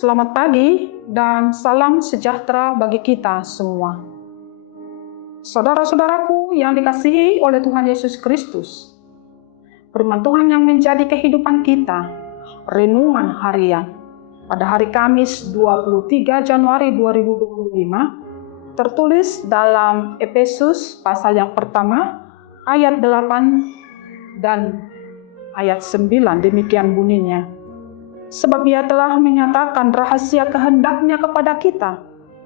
Selamat pagi dan salam sejahtera bagi kita semua. Saudara-saudaraku yang dikasihi oleh Tuhan Yesus Kristus, firman Tuhan yang menjadi kehidupan kita, renungan harian pada hari Kamis 23 Januari 2025, tertulis dalam Efesus pasal yang pertama, ayat 8 dan ayat 9, demikian bunyinya. Sebab Ia telah menyatakan rahasia kehendak-Nya kepada kita,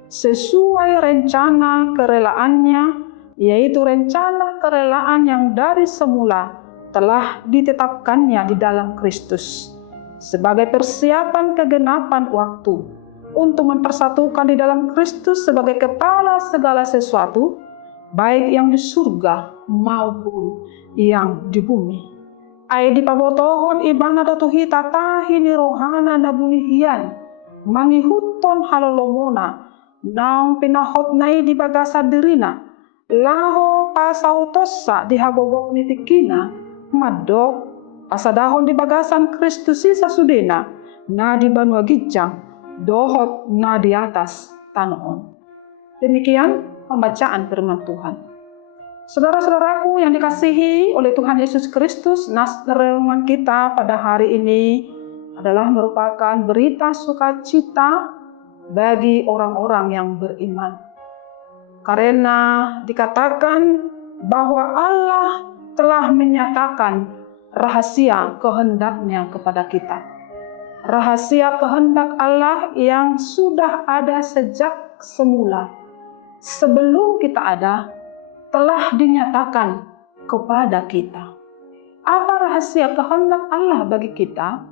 sesuai rencana kerelaannya, yaitu rencana kerelaan yang dari semula telah ditetapkannya di dalam Kristus, sebagai persiapan kegenapan waktu, untuk mempersatukan di dalam Kristus sebagai kepala segala sesuatu, baik yang di surga maupun yang di bumi. Ai di pabotohon ibana datuhi tatahi ni rohana na bulihian mangihuton halolomona nang pinahot nai di bagasa dirina laho pasautosa di habobok ni tikina madok pasadahon di bagasan Kristus isa sudena na di banua gijang dohot na di atas tanoon. Demikian pembacaan firman Tuhan. Saudara-saudaraku yang dikasihi oleh Tuhan Yesus Kristus, nas renungan kita pada hari ini adalah merupakan berita sukacita bagi orang-orang yang beriman. Karena dikatakan bahwa Allah telah menyatakan rahasia kehendak-Nya kepada kita. Rahasia kehendak Allah yang sudah ada sejak semula. Sebelum kita ada, telah dinyatakan kepada kita. Apa rahasia kehendak Allah bagi kita?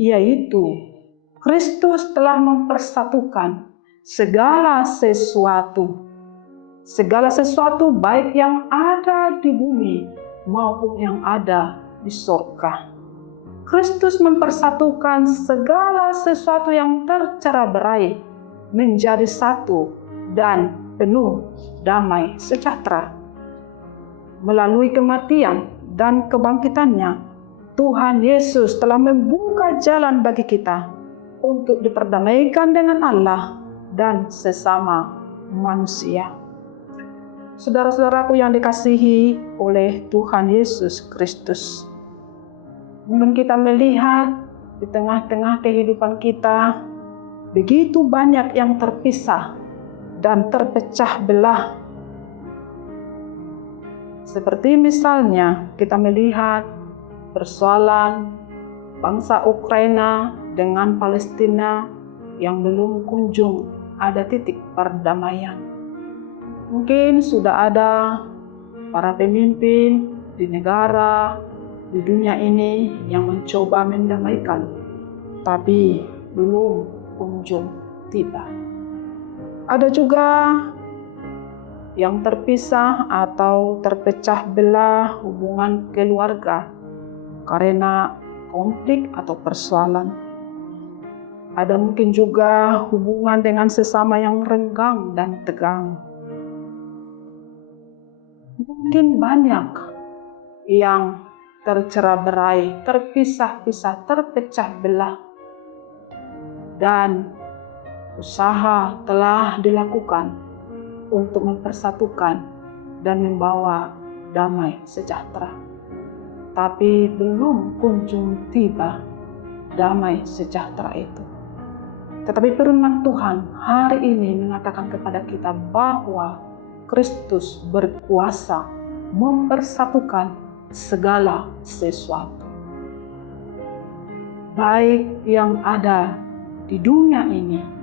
Yaitu Kristus telah mempersatukan segala sesuatu. Segala sesuatu baik yang ada di bumi maupun yang ada di surga. Kristus mempersatukan segala sesuatu yang tercerai-berai menjadi satu dan penuh damai sejahtera. Melalui kematian dan kebangkitannya, Tuhan Yesus telah membuka jalan bagi kita untuk diperdamaikan dengan Allah dan sesama manusia. Saudara-saudaraku yang dikasihi oleh Tuhan Yesus Kristus, mungkin kita melihat di tengah-tengah kehidupan kita begitu banyak yang terpisah dan terpecah belah. Seperti misalnya kita melihat persoalan bangsa Ukraina dengan Palestina yang belum kunjung ada titik perdamaian. Mungkin sudah ada para pemimpin di negara, di dunia ini yang mencoba mendamaikan, tapi belum kunjung tiba. Ada juga yang terpisah atau terpecah belah hubungan keluarga karena konflik atau persoalan. Ada mungkin juga hubungan dengan sesama yang renggang dan tegang. Mungkin banyak yang tercerai-berai, terpisah-pisah, terpecah belah. Dan usaha telah dilakukan untuk mempersatukan dan membawa damai sejahtera. Tapi belum kunjung tiba damai sejahtera itu. Tetapi firman Tuhan hari ini mengatakan kepada kita bahwa Kristus berkuasa mempersatukan segala sesuatu. Baik yang ada di dunia ini,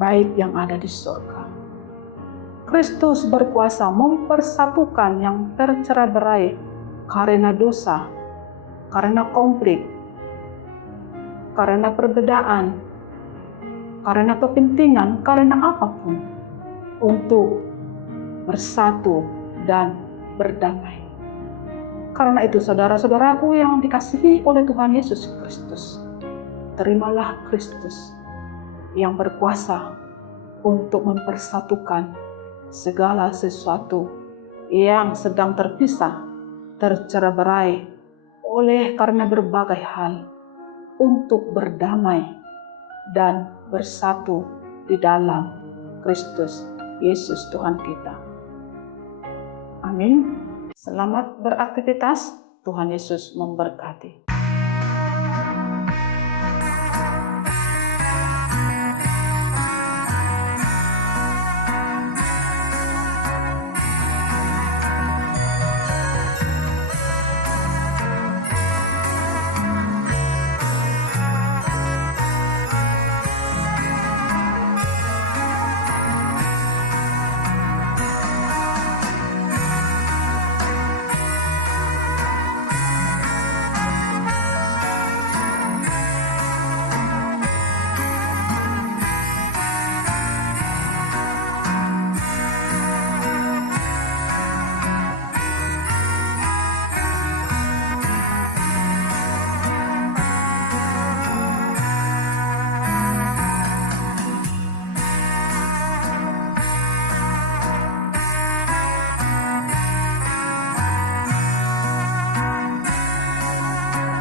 baik yang ada di surga. Kristus berkuasa mempersatukan yang tercerai-berai karena dosa, karena konflik, karena perbedaan, karena kepentingan, karena apapun, untuk bersatu dan berdamai. Karena itu saudara-saudaraku yang dikasihi oleh Tuhan Yesus Kristus, terimalah Kristus yang berkuasa untuk mempersatukan segala sesuatu yang sedang terpisah, tercerai-berai oleh karena berbagai hal, untuk berdamai dan bersatu di dalam Kristus Yesus Tuhan kita. Amin. Selamat beraktivitas. Tuhan Yesus memberkati.